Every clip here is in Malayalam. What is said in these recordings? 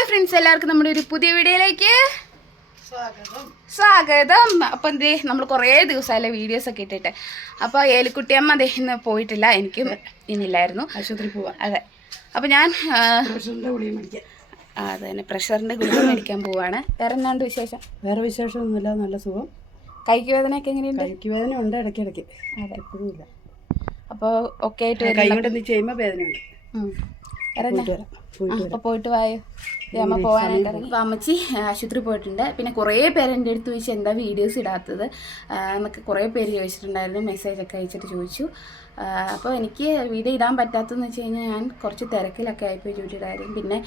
ഹായ് ഫ്രണ്ട്സ്, എല്ലാവർക്കും നമ്മുടെ ഒരു പുതിയ വീഡിയോയിലേക്ക് സ്വാഗതം. അപ്പം എന്തേ നമ്മൾ കുറേ ദിവസമായല്ലേ വീഡിയോസൊക്കെ ഇട്ടിട്ട്. അപ്പോൾ ഏലിക്കുട്ടിയമ്മ ഇന്ന് പോയിട്ടില്ല, എനിക്കും ഇന്നില്ലായിരുന്നു, ആശുപത്രി പോവാം. അതെ. അപ്പോൾ ഞാൻ അത് തന്നെ പ്രഷറിൻ്റെ ഗുളിക മേടിക്കാൻ പോവാണ്. വേറെ എന്നാണ്ട് വിശേഷം? വേറെ വിശേഷമൊന്നുമില്ല, നല്ല സുഖം. കൈക്ക് വേദനയൊക്കെ എങ്ങനെയുണ്ട്? കൈക്ക് വേദന ഉണ്ട് ഇടയ്ക്കിടയ്ക്ക്, അതെ, എപ്പോഴും ഇല്ല. അപ്പോൾ ഒക്കെ ആയിട്ട് കൈ കൊണ്ട് എന്ത് ചെയ്യുമ്പോൾ വേദനയുണ്ട്. അപ്പോൾ പോയിട്ട് വായോ, അമ്മ പോകാനായിട്ട് ഇറങ്ങി. അപ്പോൾ അമ്മച്ചി ആശുപത്രി പോയിട്ടുണ്ട്. പിന്നെ കുറേ പേര് എൻ്റെ അടുത്ത് ചോദിച്ചു എന്താ വീഡിയോസ് ഇടാത്തത് എന്നൊക്കെ കുറേ പേര് ചോദിച്ചിട്ടുണ്ടായിരുന്നു, മെസ്സേജൊക്കെ അയച്ചിട്ട് ചോദിച്ചു. അപ്പോൾ എനിക്ക് വീഡിയോ ഇടാൻ പറ്റാത്തതെന്ന് വെച്ച് കഴിഞ്ഞാൽ ഞാൻ കുറച്ച് തിരക്കിലൊക്കെ ആയിപ്പോയി ജോലിയുടെ കാര്യം. പിന്നെ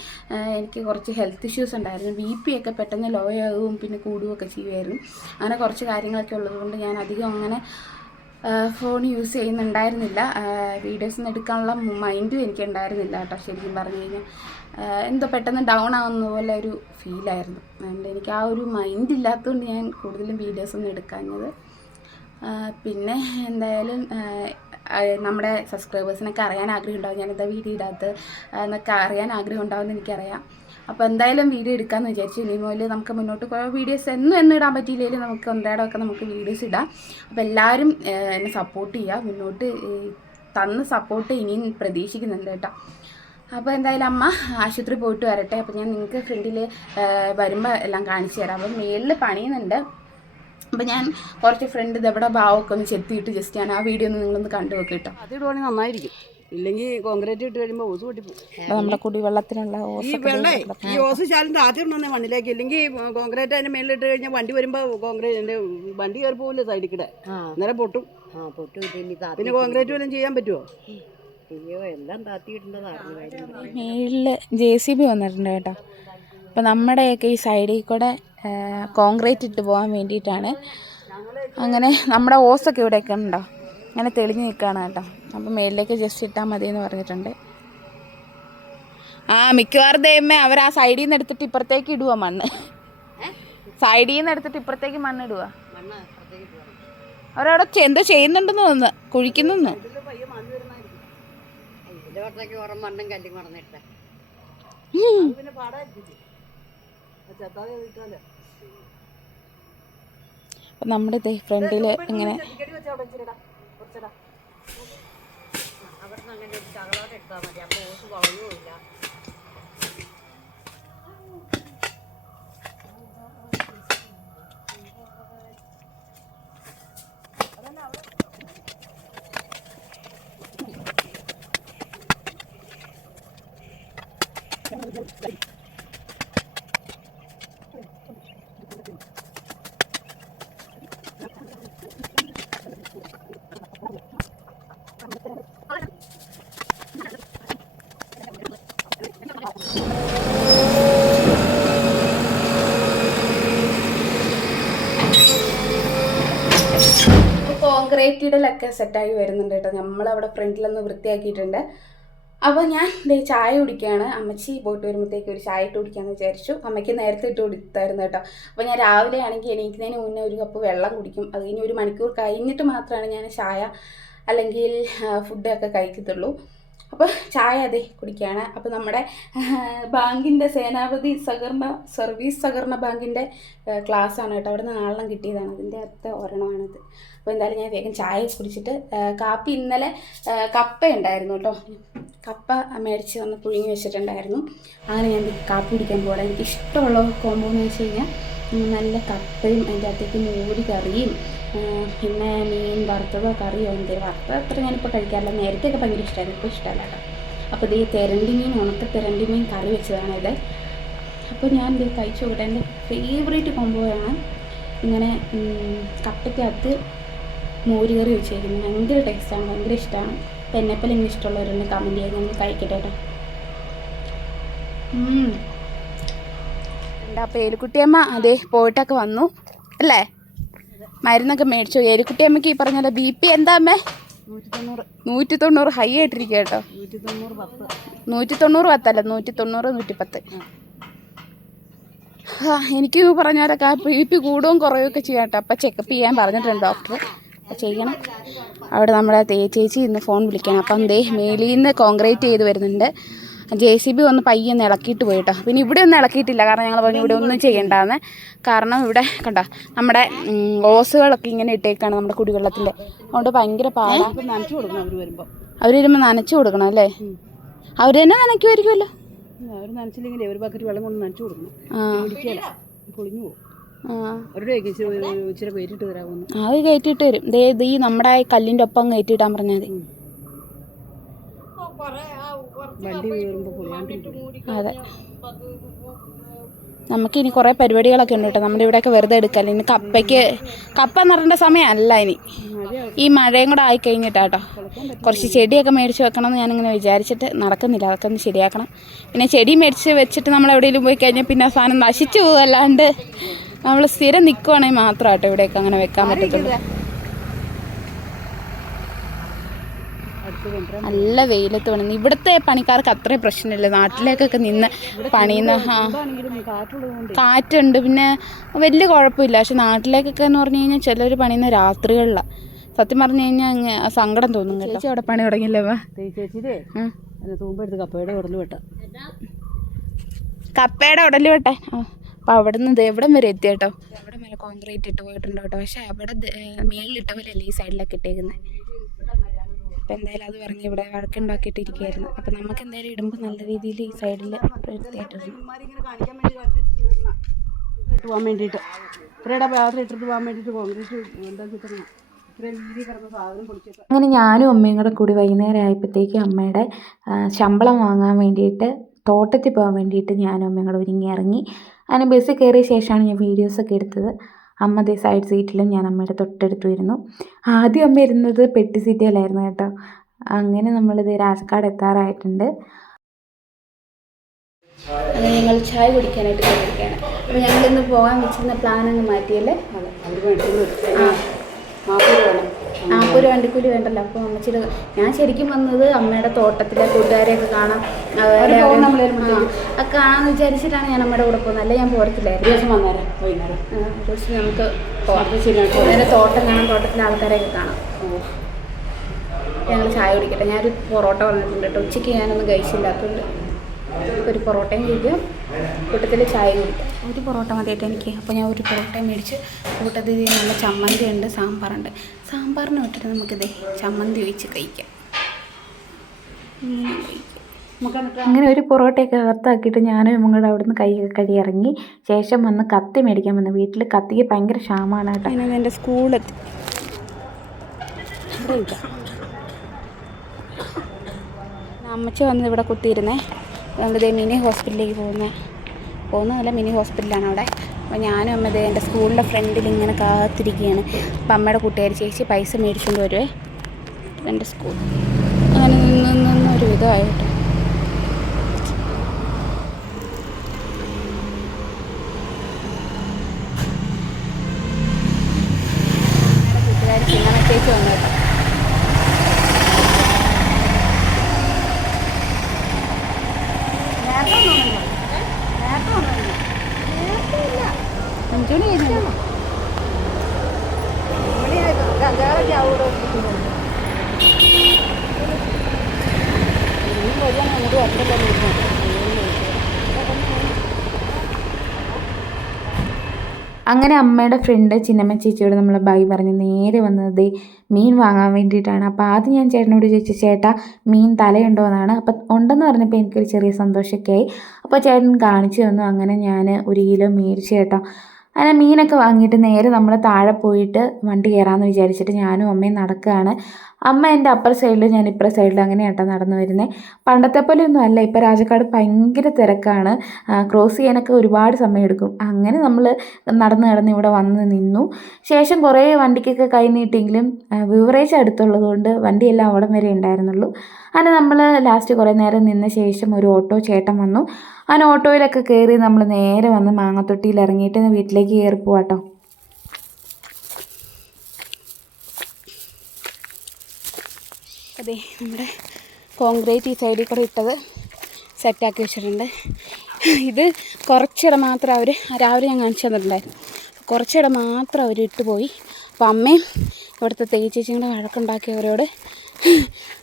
എനിക്ക് കുറച്ച് ഹെൽത്ത് ഇഷ്യൂസ് ഉണ്ടായിരുന്നു, BP ഒക്കെ പെട്ടെന്ന് ലോ ആകും പിന്നെ കൂടുകയൊക്കെ ചെയ്യുമായിരുന്നു. അങ്ങനെ കുറച്ച് കാര്യങ്ങളൊക്കെ ഉള്ളതുകൊണ്ട് ഞാൻ അധികം അങ്ങനെ ഫോൺ യൂസ് ചെയ്യുന്നുണ്ടായിരുന്നില്ല. വീഡിയോസൊന്നും എടുക്കാനുള്ള മൈൻഡും എനിക്ക് ഉണ്ടായിരുന്നില്ല കേട്ടോ. ശരിക്കും പറഞ്ഞു കഴിഞ്ഞാൽ എന്തോ പെട്ടെന്ന് ഡൗൺ ആവുന്ന പോലെ ഒരു ഫീലായിരുന്നു. അതുകൊണ്ട് എനിക്ക് ആ ഒരു മൈൻഡ് ഇല്ലാത്തതുകൊണ്ട് ഞാൻ കൂടുതലും വീഡിയോസൊന്നും എടുക്കാഞ്ഞത്. പിന്നെ എന്തായാലും നമ്മുടെ സബ്സ്ക്രൈബേഴ്സിനൊക്കെ അറിയാൻ ആഗ്രഹം ഉണ്ടാവും ഞാനെന്താ വീഡിയോ ഇടാത്തത് എന്നൊക്കെ അറിയാൻ ആഗ്രഹം ഉണ്ടാവുമെന്ന് എനിക്കറിയാം. അപ്പോൾ എന്തായാലും വീഡിയോ എടുക്കാമെന്ന് വിചാരിച്ചു. ഇനി മുതൽ നമുക്ക് മുന്നോട്ട് പോയ വീഡിയോസ് എന്നും ഇടാൻ പറ്റിയില്ലെങ്കിലും നമുക്ക് ഒന്നേടമൊക്കെ നമുക്ക് വീഡിയോസ് ഇടാം. അപ്പോൾ എല്ലാവരും എന്നെ സപ്പോർട്ട് ചെയ്യുക, മുന്നോട്ട് തന്ന് സപ്പോർട്ട് ഇനിയും പ്രതീക്ഷിക്കുന്നുണ്ട് കേട്ടോ. അപ്പോൾ എന്തായാലും അമ്മ ആശുപത്രി പോയിട്ട് വരട്ടെ. അപ്പോൾ ഞാൻ നിങ്ങൾക്ക് ഫ്രണ്ടിൽ വരുമ്പോൾ എല്ലാം കാണിച്ചു തരാം. അപ്പം മേളിൽ പണിയുന്നുണ്ട്. അപ്പോൾ ഞാൻ കുറച്ച് ഫ്രണ്ട് ഇതെവിടെ ഭാവമൊക്കെ ഒന്ന് ചെത്തിയിട്ട് ജസ്റ്റ് ഞാൻ ആ വീഡിയോ ഒന്ന് നിങ്ങളൊന്ന് കണ്ടു വെക്കും കേട്ടോ. അത് ഇടുവാണെങ്കിൽ നന്നായിരിക്കും, ഇല്ലെങ്കിൽ കോൺക്രീറ്റ് ഇട്ട് കഴിയുമ്പോൾ ഓസ് പൊട്ടിപ്പോകും. നമ്മുടെ കുടിവെള്ളത്തിനുള്ള ഈ ഓസ് ശാലിൻ്റെ ആദ്യം ഇടണമെന്നേ മണ്ണിലേക്ക്, ഇല്ലെങ്കിൽ കോൺക്രീറ്റ് അതിൻ്റെ മേളിലിട്ട് കഴിഞ്ഞാൽ വണ്ടി വരുമ്പോൾ കോൺക്രീറ്റ് വണ്ടി കയറി പോകില്ല സൈഡിൽ കൂടെ, അന്നേരം പൊട്ടും. പിന്നെ കോൺക്രീറ്റ് വല്ലതും ചെയ്യാൻ പറ്റുമോ? എല്ലാം മേളിൽ JCB വന്നിട്ടുണ്ട് കേട്ടോ. അപ്പോൾ നമ്മുടെയൊക്കെ ഈ സൈഡിൽ കൂടെ കോൺക്രീറ്റ് ഇട്ട് പോകാൻ വേണ്ടിയിട്ടാണ്. അങ്ങനെ നമ്മുടെ ഓസൊക്കെ ഇവിടെയൊക്കെ ഉണ്ടോ, അങ്ങനെ തെളിഞ്ഞ് നിൽക്കുകയാണ് കേട്ടോ. അപ്പോൾ മേളിലേക്ക് ജസ്റ്റ് ഇട്ടാൽ മതി എന്ന് പറഞ്ഞിട്ടുണ്ട്. മിക്കവാറും ദൈവമേ അവർ ആ സൈഡിൽ നിന്ന് എടുത്തിട്ട് ഇപ്പുറത്തേക്ക് ഇടുക മണ്ണ്, സൈഡിൽ നിന്ന് എടുത്തിട്ട് ഇപ്പുറത്തേക്ക് മണ്ണ് ഇടുക. അവരവിടെ എന്തോ ചെയ്യുന്നുണ്ടെന്ന് തോന്നുന്നു, കുഴിക്കുന്നെന്ന്. അപ്പം നമ്മുടെ ഫ്രണ്ടിൽ ഇങ്ങനെ കോൺക്രീറ്റ് ഇടലൊക്കെ സെറ്റായി വരുന്നുണ്ട് കേട്ടോ. നമ്മളവിടെ ഫ്രണ്ടിലൊന്ന് വൃത്തിയാക്കിയിട്ടുണ്ട്. അപ്പോൾ ഞാൻ ചായ കുടിക്കുകയാണ്. അമ്മച്ചി പോയിട്ട് വരുമ്പോഴത്തേക്ക് ഒരു ചായ ഇട്ട് കുടിക്കാമെന്ന് വിചാരിച്ചു. അമ്മയ്ക്ക് നേരത്തെ ഇട്ട് കൊടുത്തായിരുന്നു കേട്ടോ. അപ്പോൾ ഞാൻ രാവിലെ ആണെങ്കിൽ എണീക്കുന്നതിന് മുന്നേ ഒരു കപ്പ് വെള്ളം കുടിക്കും. അത് കഴിഞ്ഞ് ഒരു മണിക്കൂർ കഴിഞ്ഞിട്ട് മാത്രമാണ് ഞാൻ ചായ അല്ലെങ്കിൽ ഫുഡൊക്കെ കഴിക്കത്തുള്ളൂ. അപ്പോൾ ചായ അതെ കുടിക്കുകയാണ്. അപ്പോൾ നമ്മുടെ ബാങ്കിൻ്റെ സേനാപതി സർവീസ് സഹകരണ ബാങ്കിൻ്റെ ക്ലാസ്സാണ് കേട്ടോ. അവിടെ നിന്ന് 4 കിട്ടിയതാണ്, അതിൻ്റെ അടുത്ത ഒരെണ്ണമാണിത്. അപ്പോൾ എന്തായാലും ഞാൻ വേഗം ചായ കുടിച്ചിട്ട് കാപ്പി ഇന്നലെ കപ്പ ഉണ്ടായിരുന്നു കേട്ടോ, കപ്പ മേടിച്ച് വന്ന് പുഴുങ്ങി വെച്ചിട്ടുണ്ടായിരുന്നു. അങ്ങനെ ഞാൻ കാപ്പി കുടിക്കാൻ പോകണം. എനിക്ക് ഇഷ്ടമുള്ള കോമ്പോ എന്ന് വെച്ച് കഴിഞ്ഞാൽ നല്ല കപ്പയും അതിൻ്റെ അകത്തേക്ക് മോര് കറിയും പിന്നെ മീൻ വറുത്തതോ കറിയോ എന്തെങ്കിലും. വറുത്തത് അത്ര ഞാനിപ്പോൾ കഴിക്കാറില്ല, നേരത്തെയൊക്കെ ഭയങ്കര ഇഷ്ടമായിരുന്നു, ഇപ്പോൾ ഇഷ്ടമല്ല കേട്ടോ. അപ്പോൾ ഇത് തിരണ്ടി മീൻ, ഉണക്ക തിരണ്ടി മീൻ കറി വെച്ചതാണിത്. അപ്പോൾ ഞാൻ ഇത് കഴിച്ചു നോക്കട്ടെ. എൻ്റെ ഫേവറേറ്റ് കോമ്പോയാണ് ഇങ്ങനെ കപ്പയ്ക്കകത്ത് മോര് കറി വെച്ചേക്കുന്നത്. ഭയങ്കര ടേസ്റ്റാണ്, ഭയങ്കര ഇഷ്ടമാണ്. അപ്പോൾ എന്നെപ്പോലെ ഇങ്ങനെ ഇഷ്ടമുള്ളവരുണ്ട് കമൻറ്റ് ചെയ്യാൻ, നമ്മൾ കഴിക്കട്ടെ കേട്ടോ. അപ്പോൾ ഏലിക്കുട്ടിയമ്മ അതേ പോയിട്ടൊക്കെ വന്നു അല്ലേ, മരുന്നൊക്കെ മേടിച്ചു. ഏലിക്കുട്ടിയമ്മയ്ക്ക് ഈ പറഞ്ഞ BP എന്താ അമ്മേ? 190 ഹൈ ആയിട്ടിരിക്കുക കേട്ടോ. 190 10 അല്ല, 190 110. എനിക്ക് പറഞ്ഞ പോലൊക്കെ BP കൂടുകയും കുറയുകയൊക്കെ ചെയ്യാം കേട്ടോ. അപ്പം ചെക്കപ്പ് ചെയ്യാൻ പറഞ്ഞിട്ടുണ്ട് ഡോക്ടർ, ചെയ്യണം. അവിടെ നമ്മുടെ ചേച്ചി ഇന്ന് ഫോൺ വിളിക്കണം. അപ്പം മേലിൽ നിന്ന് കോൺക്രീറ്റ് ചെയ്ത് വരുന്നുണ്ട്. JCB ഒന്ന് പയ്യെ ഒന്ന് ഇളക്കിയിട്ട് പോയിട്ടോ. പിന്നെ ഇവിടെ ഒന്നും ഇളക്കിയിട്ടില്ല, കാരണം ഞങ്ങൾ പറഞ്ഞു ഇവിടെ ഒന്നും ചെയ്യണ്ടാന്ന്. കാരണം ഇവിടെ കണ്ടോ നമ്മുടെ ഓസുകളൊക്കെ ഇങ്ങനെ ഇട്ടേക്കാണ് നമ്മുടെ കുടിവെള്ളത്തിൻ്റെ. അതുകൊണ്ട് ഭയങ്കര പാടാണ്. നനച്ചു കൊടുക്കണം അവർ വരുമ്പോൾ. അവർ വരുമ്പോൾ നനച്ചു കൊടുക്കണം അല്ലേ? അവർ തന്നെ നനയ്ക്കുമായിരിക്കുമല്ലോ. അവർ നനച്ചില്ലെങ്കിൽ ഒരു ബക്കറ്റ് വെള്ളം കൊണ്ട് നനച്ചു കൊടുക്കണം. പൊളിഞ്ഞു പോകും. അവരുടെ ഇച്ചിരി കയറ്റിട്ട് തരാമെന്ന്. അത് കയറ്റിയിട്ട് വരും. ഈ നമ്മുടെ കല്ലിൻ്റെ ഒപ്പം കയറ്റിയിട്ടാൻ പറഞ്ഞാൽ മതി. വണ്ടി വരുമ്പോൾ പൊളിയാണ്ടിരിക്കും. അതെ, നമുക്കിനി കുറേ പരിപാടികളൊക്കെ ഉണ്ട് കേട്ടോ. നമ്മുടെ ഇവിടെയൊക്കെ വെറുതെ എടുക്കല്ല. ഇനി കപ്പ നിറേണ്ട സമയമല്ല ഇനി, ഈ മഴയും കൂടെ ആയിക്കഴിഞ്ഞിട്ടാട്ടോ. കുറച്ച് ചെടിയൊക്കെ മേടിച്ച് വെക്കണം എന്ന് ഞാനിങ്ങനെ വിചാരിച്ചിട്ട് നടക്കുന്നില്ല. അതൊക്കെ ഒന്ന് ശരിയാക്കണം. പിന്നെ ചെടി മേടിച്ച് വെച്ചിട്ട് നമ്മൾ എവിടെയെങ്കിലും പോയി കഴിഞ്ഞാൽ പിന്നെ ആ സാധനം നശിച്ചു പോകും. അല്ലാണ്ട് നമ്മൾ സ്ഥിരം നിൽക്കുവാണെങ്കിൽ മാത്രമാട്ടോ ഇവിടെയൊക്കെ അങ്ങനെ വെക്കാൻ പറ്റത്തുള്ളൂ. നല്ല വെയിലത്ത് പണിയുന്നു. ഇവിടുത്തെ പണിക്കാർക്ക് അത്രയും പ്രശ്നമില്ല. നാട്ടിലേക്കൊക്കെ നിന്ന് പണിയുന്ന കാറ്റുണ്ട്, പിന്നെ വലിയ കുഴപ്പമില്ല. പക്ഷെ നാട്ടിലേക്കൊക്കെ എന്ന് പറഞ്ഞു കഴിഞ്ഞാൽ ചിലർ പണിയുന്ന രാത്രികളിലാണ്. സത്യം പറഞ്ഞു കഴിഞ്ഞാൽ സങ്കടം തോന്നും കേട്ടോ. ചേച്ചി അവിടെ പണി തുടങ്ങിയില്ലേ? ചേച്ചിയുടെ തൂമ്പെടുത്ത് കപ്പയുടെ ഉടല് വെട്ടാം. കപ്പയുടെ ഉടല് വെട്ടാൻ. അപ്പോൾ അവിടെ നിന്ന് എവിടം വരെ എത്തി കേട്ടോ. അവിടെ മേലെ കോൺക്രീറ്റ് ഇട്ട് പോയിട്ടുണ്ട് കേട്ടോ. പക്ഷേ അവിടെ മേളിലിട്ടവരല്ലേ ഈ സൈഡിലൊക്കെ ഇട്ടേക്കുന്നത്. അപ്പോൾ എന്തായാലും അത് പറഞ്ഞ് ഇവിടെ വഴക്കുണ്ടാക്കിയിട്ടിരിക്കുകയായിരുന്നു. അപ്പോൾ നമുക്ക് എന്തായാലും ഇടുമ്പോൾ നല്ല രീതിയിൽ ഈ സൈഡിൽ വൃത്തിയായിട്ടിരുന്നു പോകാൻ വേണ്ടിയിട്ട് ഇവരുടെ പാത്രം ഇട്ടിട്ട് പോകാൻ വേണ്ടിയിട്ട് കോൺക്രീറ്റ് ഉണ്ടാക്കി തരണം. അങ്ങനെ ഞാനും അമ്മയും കൂടെ കൂടി വൈകുന്നേരം ആയപ്പോഴത്തേക്ക് അമ്മയുടെ ശമ്പളം വാങ്ങാൻ വേണ്ടിയിട്ട് തോട്ടത്തിൽ പോകാൻ വേണ്ടിയിട്ട് ഞാനും അമ്മയും കൂടെ ഒരുങ്ങി ഇറങ്ങി. അങ്ങനെ ബസ്സിൽ കയറിയ ശേഷമാണ് ഞാൻ വീഡിയോസൊക്കെ എടുത്തത്. അമ്മ ദേ സൈഡ് സീറ്റിലും ഞാൻ അമ്മയുടെ തൊട്ടടുത്ത് വരുന്നു. ആദ്യം അമ്മ ഇരുന്നത് പെട്ടി സീറ്റിലായിരുന്നു കേട്ടോ. അങ്ങനെ നമ്മളിത് രാജക്കാട് എത്താറായിട്ടുണ്ട്. അങ്ങനെ ഞങ്ങൾ ചായ കുടിക്കാനായിട്ട് കയറിയിരിക്കുകയാണ്. അപ്പോൾ ഞങ്ങളിന്ന് പോകാൻ വെച്ചിരുന്ന പ്ലാനൊന്നും മാറ്റിയല്ലേ? ഒരു വണ്ടിക്കൂലി വേണ്ടല്ലോ. അപ്പോൾ അമ്മച്ചിട്ട് ഞാൻ ശരിക്കും വന്നത് അമ്മയുടെ തോട്ടത്തിലെ കൂട്ടുകാരെയൊക്കെ കാണാൻ കാണാമെന്ന് വിചാരിച്ചിട്ടാണ് ഞാൻ അമ്മയുടെ കൂടെ പോകുന്നത്. അല്ല ഞാൻ പോരത്തില്ലായിരുന്നു. ദിവസം വന്നേരം ദിവസം നമുക്ക് നേരെ തോട്ടം കാണാം, തോട്ടത്തിലെ ആൾക്കാരെയൊക്കെ കാണാം. ഞങ്ങൾ ചായ കുടിക്കട്ടെ. ഞാനൊരു പൊറോട്ട പറഞ്ഞിട്ടുണ്ട് കേട്ടോ. ഉച്ചയ്ക്ക് ഞാനൊന്നും കഴിച്ചില്ലാത്തതുകൊണ്ട് ഒരു പൊറോട്ടയും കഴിക്കും, കൂട്ടത്തിൽ ചായ കുടിക്കും. ഒരു പൊറോട്ട മതിയായിട്ട് എനിക്ക്. അപ്പോൾ ഞാൻ ഒരു പൊറോട്ടയും മേടിച്ച് കൂട്ടത്തിൽ നല്ല ചമ്മന്തി ഉണ്ട്, സാമ്പാറുണ്ട്. സാമ്പാറിന് വിട്ടിട്ട് നമുക്കിതേ ചമ്മന്തി ഒഴിച്ച് കഴിക്കാം. അങ്ങനെ ഒരു പൊറോട്ടയൊക്കെ അകത്താക്കിയിട്ട് ഞാനും ഇങ്ങോട്ട് അവിടെ നിന്ന് കൈയൊക്കെ കഴുകി ഇറങ്ങി. ശേഷം വന്ന് കത്തി മേടിക്കാൻ വന്നു. വീട്ടിൽ കത്തിക്ക് ഭയങ്കര ക്ഷാമമാണ് കേട്ടോ. ഞാൻ എൻ്റെ സ്കൂളെത്തി. അമ്മച്ചി വന്നത് ഇവിടെ കുത്തിയിരുന്നേ. നമ്മളിതേ മിനി ഹോസ്പിറ്റലിലേക്ക് പോകുന്നതല്ല, മിനി ഹോസ്പിറ്റലാണ് അവിടെ. അപ്പോൾ ഞാനും അമ്മ ഇതേ എൻ്റെ സ്കൂളിൻ്റെ ഫ്രണ്ടിൽ ഇങ്ങനെ കാത്തിരിക്കുകയാണ്. അപ്പം അമ്മയുടെ കൂട്ടുകാരി ചേച്ചി പൈസ മേടിച്ചുകൊണ്ട് വരുവേ. എൻ്റെ സ്കൂൾ അങ്ങനെ നിന്നൊരു വിധമായിട്ട് കൂട്ടുകാരി ചിന്ന ചേച്ചി വന്നു കേട്ടോ. അങ്ങനെ അമ്മയുടെ ഫ്രണ്ട് ചിന്നമ്മ ചേച്ചിയോട് നമ്മൾ ബൈ പറഞ്ഞ് നേരെ വന്നത് മീൻ വാങ്ങാൻ വേണ്ടിയിട്ടാണ്. അപ്പോൾ ആദ്യം ഞാൻ ചേട്ടനോട് ചോദിച്ചു, ചേട്ടാ മീൻ തലയുണ്ടോ എന്നാണ്. അപ്പം ഉണ്ടെന്ന് പറഞ്ഞപ്പോൾ എനിക്കൊരു ചെറിയ സന്തോഷമൊക്കെ ആയി. അപ്പോൾ ചേട്ടൻ കാണിച്ചു തന്നു. അങ്ങനെ ഞാൻ 1 കിലോ മേടിച്ചു കേട്ടോ. അങ്ങനെ മീനൊക്കെ വാങ്ങിയിട്ട് നേരെ നമ്മൾ താഴെ പോയിട്ട് വണ്ടി കയറാമെന്ന് വിചാരിച്ചിട്ട് ഞാനും അമ്മയും നടക്കുകയാണ്. അമ്മ എൻ്റെ അപ്പർ സൈഡിൽ, ഞാൻ ഇപ്പുറ സൈഡിൽ, അങ്ങനെ കേട്ടോ നടന്നു വരുന്നത്. പണ്ടത്തെ പോലെ ഒന്നും അല്ല, ഇപ്പോൾ രാജക്കാട് ഭയങ്കര തിരക്കാണ്. ക്രോസ് ചെയ്യാനൊക്കെ ഒരുപാട് സമയം എടുക്കും. അങ്ങനെ നമ്മൾ നടന്ന് ഇവിടെ വന്ന് നിന്നു. ശേഷം കുറേ വണ്ടിക്കൊക്കെ കൈ നീട്ടിയെങ്കിലും ബിവറേജ് അടുത്തുള്ളതുകൊണ്ട് വണ്ടിയെല്ലാം അവിടം വരെ ഉണ്ടായിരുന്നുള്ളൂ. അങ്ങനെ നമ്മൾ ലാസ്റ്റ് കുറേ നേരം നിന്ന ശേഷം ഒരു ഓട്ടോ ചേട്ടൻ വന്നു. അങ്ങനെ ഓട്ടോയിലൊക്കെ കയറി നമ്മൾ നേരെ വന്ന് മാങ്ങത്തൊട്ടിയിൽ ഇറങ്ങിയിട്ട് വീട്ടിലേക്ക് കയറി പോവാട്ടോ. അതെ, നമ്മുടെ കോൺക്രീറ്റ് ഈ സൈഡിൽ കൂടെ ഇട്ടത് സെറ്റാക്കി വെച്ചിട്ടുണ്ട്. ഇത് കുറച്ചിട മാത്രം അവർ രാവിലെ ഞാൻ കാണിച്ചു തന്നിട്ടുണ്ടായിരുന്നു. കുറച്ചിട മാത്രം അവർ ഇട്ട് പോയി. അപ്പോൾ അമ്മയും ഇവിടുത്തെ തേച്ചേച്ചിയും കൂടെ വഴക്കുണ്ടാക്കിയവരോട്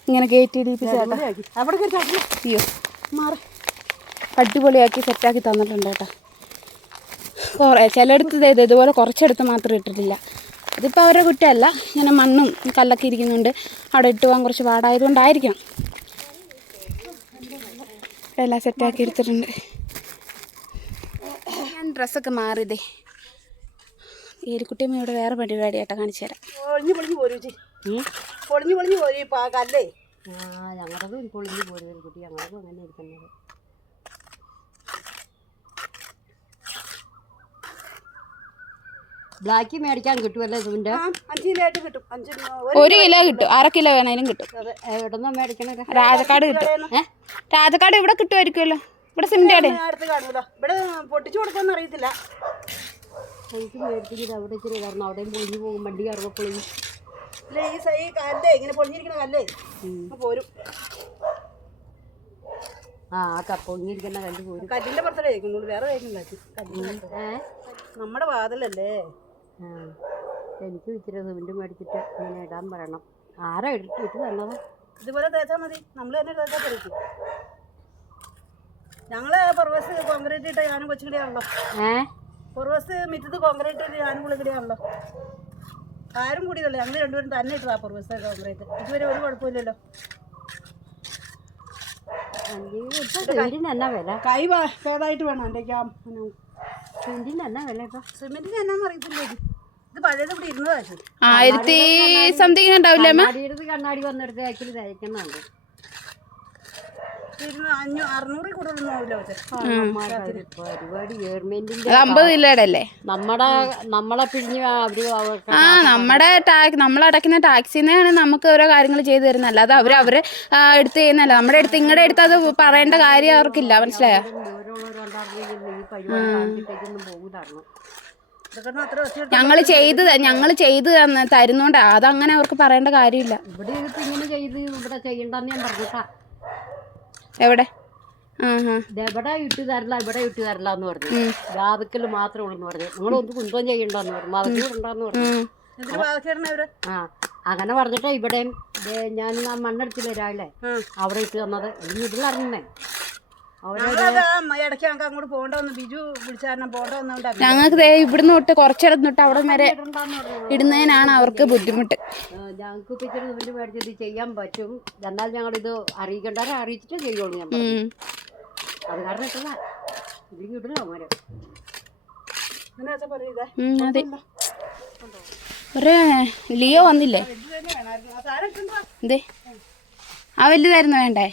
ഇങ്ങനെ കയറ്റി ഇടിപ്പിച്ചാട്ടോ. അയ്യോ, മാറി അടിപൊളിയാക്കി സെറ്റാക്കി തന്നിട്ടുണ്ട് കേട്ടോ. കുറേ ചിലയിടത്ത് ഇതുപോലെ കുറച്ചെടുത്ത് മാത്രം ഇട്ടിട്ടില്ല. അതിപ്പോൾ അവരുടെ കുറ്റമല്ല, ഇങ്ങനെ മണ്ണും കല്ലൊക്കെ ഇരിക്കുന്നുണ്ട്, അവിടെ ഇട്ട് പോകാൻ കുറച്ച് പാടായതുകൊണ്ടായിരിക്കാം. എല്ലാം സെറ്റാക്കി എടുത്തിട്ടുണ്ട്. ഞാൻ ഡ്രസ്സൊക്കെ മാറിയതേ. ഏലിക്കുട്ടിയമ്മ ഇവിടെ വേറെ പരിപാടിയായിട്ടാണ് കാണിച്ചു തരാം. പൊളിഞ്ഞു പോരും ഇപ്പം ആ കല്ലേ. ഞങ്ങളതും പൊളിഞ്ഞു പോരും കുട്ടി, ഞങ്ങളതും അങ്ങനെ ഇരിക്കുന്നത്. ബ്ലാക്ക് മേടിക്കാൻ കിട്ടുമല്ലേ ഇതിൻ്റെ? 5 കിലോ ആയിട്ട് കിട്ടും. 1 കിലോ കിട്ടും, 1/2 കിലോ വേണേലും കിട്ടും. എവിടെന്നാ മേടിക്കണേ? രാജക്കാട് കിട്ടും. രാജക്കാട് ഇവിടെ കിട്ടുമായിരിക്കുമല്ലോ. ഇവിടെ സിമിൻ്റെ കട അടുത്ത് കാണുമല്ലോ. ഇവിടെ പൊട്ടിച്ചു കൊടുക്കാന്ന് അറിയത്തില്ല. എനിക്ക് മേടിക്കുന്നത് അവിടെ ഇച്ചിരി കാരണം അവിടെയും പൊളിഞ്ഞു പോകും, വണ്ടി കറുവപ്പൊളിയും. ഇല്ല, ഈ കല്ലേ ഇങ്ങനെ പൊളിഞ്ഞിരിക്കണ കല്ലേ പോരും. പൊങ്ങിയിരിക്കുന്ന കല്ല് പോരും. കല്ലിന്റെ പുറത്തേ കഴിക്കുന്നുള്ളൂ, വേറെ കഴിക്കുന്നില്ല. നമ്മുടെ വാതിലല്ലേ. എനിക്ക് ഇച്ചിരി സിമെന്റ് മേടിച്ചിട്ട് ഇങ്ങനെ ഇടാൻ പറയണം. ആരാ ഇട്ട് തന്നത്? ഇതുപോലെ തേച്ചാൽ മതി, നമ്മൾ തന്നെ തേച്ചാൽ തെളിക്കും. ഞങ്ങള് പുറവസ് കോൺക്രീറ്റ് ഇട്ട ഞാനും കൊച്ചുകിടെയാണല്ലോ. പുറവസ് മിറ്റത്ത് കോൺക്രീറ്റ് ഇട്ട് ഞാനും പുള്ളിക്കിടെയാണല്ലോ. ആരും കൂടിയതല്ലേ, ഞങ്ങൾ രണ്ടുപേരും തന്നെ ഇട്ടതാ പുറവസ് കോൺക്രീറ്റ്. ഇതുവരെ ഒരു കുഴപ്പമില്ലല്ലോ. എന്നാ വില? കൈ ഭേദമായിട്ട് വേണം എൻ്റെ സിമെന്റിന് എന്നാ വില? ഇപ്പൊ സിമെന്റിന് എന്നാന്ന് അറിയത്തില്ല. ഇത് പഴയത് ഇവിടെ ഇരുന്നതാ. 1000 സംതിങ് ഉണ്ടാവില്ലേ? കണ്ണാടി വന്നെടുത്ത് ആക്കിൽ തയ്ക്കുന്നുണ്ട്. 600 കൂടുതലൊന്നും ആവില്ല. പരിപാടി ഗവൺമെന്റിന്റെ 50 കിലോയുടെ അല്ലേ? നമ്മളെ പിഴിഞ്ഞ് അവര് നമ്മൾ അടയ്ക്കുന്ന ടാക്സിന്നാണ് നമുക്ക് ഓരോ കാര്യങ്ങൾ ചെയ്തു തരുന്നത്. അല്ലാതെ അവരെ എടുത്ത് ചെയ്യുന്നല്ല. നമ്മുടെ അടുത്ത് ഇങ്ങടെ അടുത്ത് അത് പറയേണ്ട കാര്യം അവർക്കില്ല. മനസ്സിലായോ? ഞങ്ങൾ ചെയ്ത് തരുന്നോണ്ട് അതങ്ങനെ അവർക്ക് പറയേണ്ട കാര്യമില്ല. ഇവിടെ ഇങ്ങനെ ചെയ്ത് ഇവിടെ ചെയ്യണ്ടെന്ന് ഞാൻ പറഞ്ഞിട്ടാ. എവിടെ എവിടെ ഇട്ട് തരില്ല, ഇവിടെ ഇട്ട് തരില്ല എന്ന് പറഞ്ഞു. വാതിക്കൽ മാത്രമേ ഉള്ളൂ എന്ന് പറഞ്ഞു. നിങ്ങളൊന്ന് കുന്തം ചെയ്യണ്ടെന്ന് പറഞ്ഞു, വാതിക്കൽ ഉണ്ടെന്ന് പറഞ്ഞു. അങ്ങനെ പറഞ്ഞിട്ടാ ഇവിടെയും ഞാൻ മണ്ണെടുത്തില്ല രാവിലെ അവിടെ ഇട്ട് തന്നത്. ഇനി ഇതിലറിഞ്ഞേ ഞങ്ങൾക്ക് ഇവിടുന്ന് തൊട്ട് കുറച്ചിടത്ത് തൊട്ട് അവിടെ വരെ ഇടുന്നതിനാണ് അവർക്ക് ബുദ്ധിമുട്ട്. ഞങ്ങൾക്ക് പിച്ചർ ഇതിന് മേടിച്ചത് ചെയ്യാൻ പറ്റും, എന്നാൽ ഞങ്ങളിത് അറിയിക്കേണ്ടവരെ അറിയിച്ചിട്ട് ചെയ്യുള്ളൂ. ഞാൻ അത് കാരണം ഇട്ടതാ, ഇതിൽ ഇടില്ല മോനെ. അതെ, ഒരു ലിയോ വന്നില്ലേ? എന്തേ ആ വലുതായിരുന്നു വേണ്ടേ?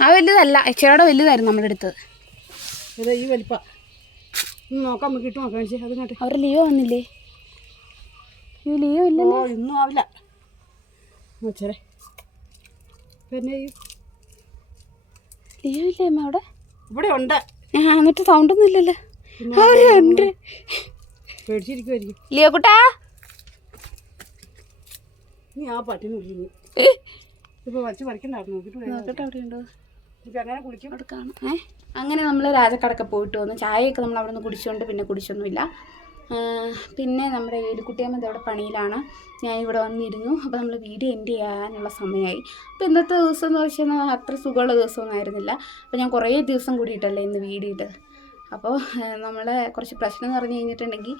ആ വലുതല്ല, ഇച്ചിരിയുടെ വലുതായിരുന്നു നമ്മുടെ അടുത്തത്. ഈ വലിപ്പ നോക്കാം, കിട്ടും നോക്കാം. അത് അവരുടെ ലിയോ വന്നില്ലേ? ഈ ലിയോ ഇല്ലല്ലോ. ഇന്നും ആവില്ല. പിന്നെ ലിയോ ഇല്ലേ അമ്മ അവിടെ? ഇവിടെ ഉണ്ട്. എന്നിട്ട് സൗണ്ടൊന്നും ഇല്ലല്ലോ. അവരുണ്ട്, പേടിച്ചിരിക്കുമായിരിക്കും. ലിയോ കുട്ടാ, നീ ആ പട്ടിന് വിളിക്കുന്നു. ഇപ്പൊ വച്ച് പറിക്കണ്ടായിരുന്നു. നോക്കിട്ട് അവിടെ ഉണ്ടോ? അങ്ങനെ കുളിക്കും കാണും. അങ്ങനെ നമ്മൾ രാജക്കടക്കെ പോയിട്ട് വന്നു. ചായയൊക്കെ നമ്മൾ അവിടെ നിന്ന് കുടിച്ചുകൊണ്ട് പിന്നെ കുടിച്ചൊന്നുമില്ല. പിന്നെ നമ്മുടെ ഏലിക്കുട്ടിയമ്മ അവിടെ പണിയിലാണ്. ഞാൻ ഇവിടെ വന്നിരുന്നു. അപ്പോൾ നമ്മൾ വീഡിയോ എൻഡ് ചെയ്യാനുള്ള സമയമായി. അപ്പോൾ ഇന്നത്തെ ദിവസം എന്ന് വെച്ചാൽ അത്ര സുഖമുള്ള ദിവസമൊന്നും ആയിരുന്നില്ല. അപ്പോൾ ഞാൻ കുറേ ദിവസം കൂടിയിട്ടല്ലേ ഇന്ന് വീഡിയോ ഇട്ടത്. അപ്പോൾ നമ്മളെ കുറച്ച് പ്രശ്നം എന്ന് പറഞ്ഞു കഴിഞ്ഞിട്ടുണ്ടെങ്കിൽ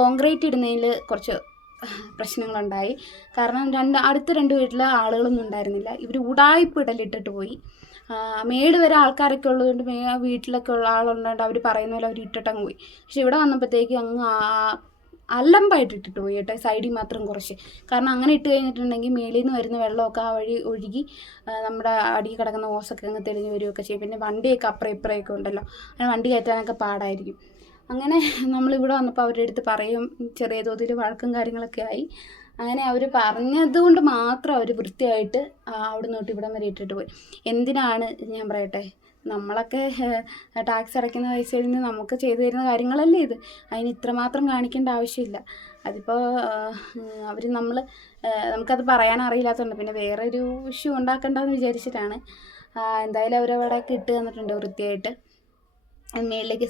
കോൺക്രീറ്റ് ഇടുന്നതിൽ കുറച്ച് പ്രശ്നങ്ങളുണ്ടായി. കാരണം അടുത്ത 2 വീട്ടിലെ ആളുകളൊന്നും ഉണ്ടായിരുന്നില്ല. ഇവർ ഉടായ്പ ഇടലിട്ടിട്ട് പോയി. മേട് വരെ ആൾക്കാരൊക്കെ ഉള്ളതുകൊണ്ട് വീട്ടിലൊക്കെ ഉള്ള ആളുണ്ടായിട്ട് അവർ പറയുന്ന പോലെ അവർ ഇട്ടിട്ടങ്ങ് പോയി. പക്ഷെ ഇവിടെ വന്നപ്പോഴത്തേക്ക് അങ്ങ് അലമ്പായിട്ട് ഇട്ടിട്ട് പോയി കേട്ടോ, സൈഡിൽ മാത്രം കുറച്ച്. കാരണം അങ്ങനെ ഇട്ട് കഴിഞ്ഞിട്ടുണ്ടെങ്കിൽ മേളിൽ നിന്ന് വരുന്ന വെള്ളമൊക്കെ ആ വഴി ഒഴുകി നമ്മുടെ അടിയിൽ കിടക്കുന്ന ഓസൊക്കെ അങ്ങ് തെളിഞ്ഞ് വരികയൊക്കെ ചെയ്യും. പിന്നെ വണ്ടിയൊക്കെ അപ്പുറം ഇപ്പുറമൊക്കെ ഉണ്ടല്ലോ, അങ്ങനെ വണ്ടി കയറ്റാനൊക്കെ പാടായിരിക്കും. അങ്ങനെ നമ്മളിവിടെ വന്നപ്പോൾ അവരുടെ അടുത്ത് പറയും, ചെറിയ തോതിൽ വഴക്കും കാര്യങ്ങളൊക്കെ ആയി. അങ്ങനെ അവർ പറഞ്ഞതുകൊണ്ട് മാത്രം അവർ വൃത്തിയായിട്ട് അവിടെ നിന്നോട്ട് ഇവിടം വരെ ഇട്ടിട്ട് പോയി. എന്തിനാണ് ഞാൻ പറയട്ടെ, നമ്മളൊക്കെ ടാക്സ് അടയ്ക്കുന്ന പൈസയിൽ നിന്ന് നമുക്ക് ചെയ്തു തരുന്ന കാര്യങ്ങളല്ലേ ഇത്. അതിന് ഇത്രമാത്രം കാണിക്കേണ്ട ആവശ്യമില്ല. അതിപ്പോൾ നമുക്കത് പറയാൻ അറിയില്ലാത്തതുകൊണ്ട് പിന്നെ വേറെ ഒരു ഇഷ്യൂ ഉണ്ടാക്കണ്ടെന്ന് വിചാരിച്ചിട്ടാണ്. എന്തായാലും അവരവിടെയൊക്കെ ഇട്ട് തന്നിട്ടുണ്ട് വൃത്തിയായിട്ട്. മേളിലേക്ക്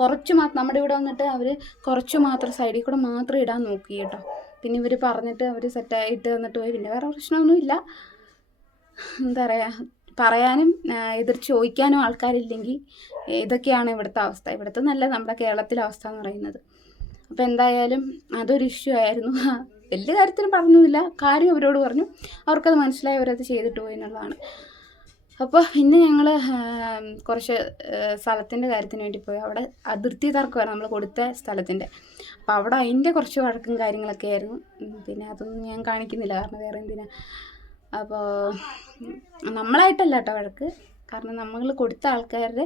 കുറച്ച് മാത്രം നമ്മുടെ ഇവിടെ വന്നിട്ട് അവർ കുറച്ച് മാത്രം സൈഡിൽ കൂടെ മാത്രം ഇടാൻ നോക്കി കേട്ടോ. പിന്നെ ഇവർ പറഞ്ഞിട്ട് അവർ സെറ്റായിട്ട് തന്നിട്ട് പോയി. പിന്നെ വേറെ പ്രശ്നമൊന്നുമില്ല. എന്താ പറയുക, പറയാനും എതിർ ചോദിക്കാനും ആൾക്കാരില്ലെങ്കിൽ ഇതൊക്കെയാണ് ഇവിടുത്തെ അവസ്ഥ. ഇവിടുത്തെ നല്ല നമ്മുടെ കേരളത്തിലെ അവസ്ഥ എന്ന് പറയുന്നത്. അപ്പോൾ എന്തായാലും അതൊരു ഇഷ്യൂ ആയിരുന്നു. വലിയ കാര്യത്തിന് പറഞ്ഞില്ല, കാര്യം അവരോട് പറഞ്ഞു, അവർക്കത് മനസ്സിലായി, അവരത് ചെയ്തിട്ട് പോയി എന്നുള്ളതാണ്. അപ്പോൾ ഇന്ന് ഞങ്ങൾ കുറച്ച് സ്ഥലത്തിൻ്റെ കാര്യത്തിന് വേണ്ടി പോയി. അവിടെ അതിർത്തി തർക്കമാണ് നമ്മൾ കൊടുത്ത സ്ഥലത്തിൻ്റെ. അപ്പോൾ അവിടെ അതിൻ്റെ കുറച്ച് വഴക്കും കാര്യങ്ങളൊക്കെ ആയിരുന്നു. പിന്നെ അതൊന്നും ഞാൻ കാണിക്കുന്നില്ല, കാരണം വേറെ എന്തിനാ. അപ്പോൾ നമ്മളായിട്ടല്ല കേട്ടോ വഴക്ക്, കാരണം നമ്മൾ കൊടുത്ത ആൾക്കാരുടെ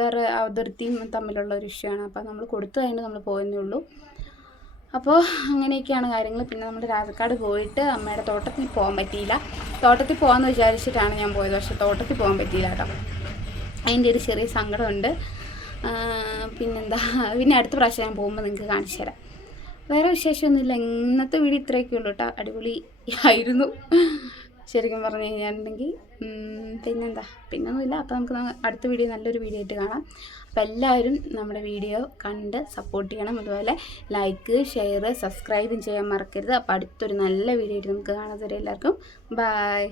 വേറെ അതിർത്തിയും തമ്മിലുള്ള ഒരു ഇഷ്യൂ ആണ്. അപ്പോൾ നമ്മൾ കൊടുത്തതായിട്ട് നമ്മൾ പോയെന്നേ ഉള്ളൂ. അപ്പോൾ അങ്ങനെയൊക്കെയാണ് കാര്യങ്ങൾ. പിന്നെ നമ്മൾ രാജക്കാട് പോയിട്ട് അമ്മയുടെ തോട്ടത്തിൽ പോകാൻ പറ്റിയില്ല. തോട്ടത്തിൽ പോകാമെന്ന് വിചാരിച്ചിട്ടാണ് ഞാൻ പോയത്, പക്ഷേ തോട്ടത്തിൽ പോകാൻ പറ്റിയില്ല കേട്ടോ. അതിൻ്റെ ഒരു ചെറിയ സങ്കടമുണ്ട്. പിന്നെന്താ, പിന്നെ അടുത്ത പ്രാവശ്യം ഞാൻ പോകുമ്പോൾ നിങ്ങൾക്ക് കാണിച്ചു തരാം. വേറെ വിശേഷമൊന്നുമില്ല. ഇന്നത്തെ വീഡിയോ ഇത്രയൊക്കെ ഉള്ളൂ കേട്ടോ. അടിപൊളി ആയിരുന്നു ശരിക്കും പറഞ്ഞു കഴിഞ്ഞിട്ടുണ്ടെങ്കിൽ. പിന്നെന്താ, പിന്നൊന്നുമില്ല. അപ്പോൾ നമുക്ക് അടുത്ത വീഡിയോ നല്ലൊരു വീഡിയോ ആയിട്ട് കാണാം. അപ്പോൾ എല്ലാവരും നമ്മുടെ വീഡിയോ കണ്ട് സപ്പോർട്ട് ചെയ്യണം. അതുപോലെ ലൈക്ക്, ഷെയർ, സബ്സ്ക്രൈബും ചെയ്യാൻ മറക്കരുത്. അപ്പോൾ അടുത്തൊരു നല്ല വീഡിയോ ആയിട്ട് നമുക്ക് കാണാൻ തരാം. എല്ലാവർക്കും ബൈ.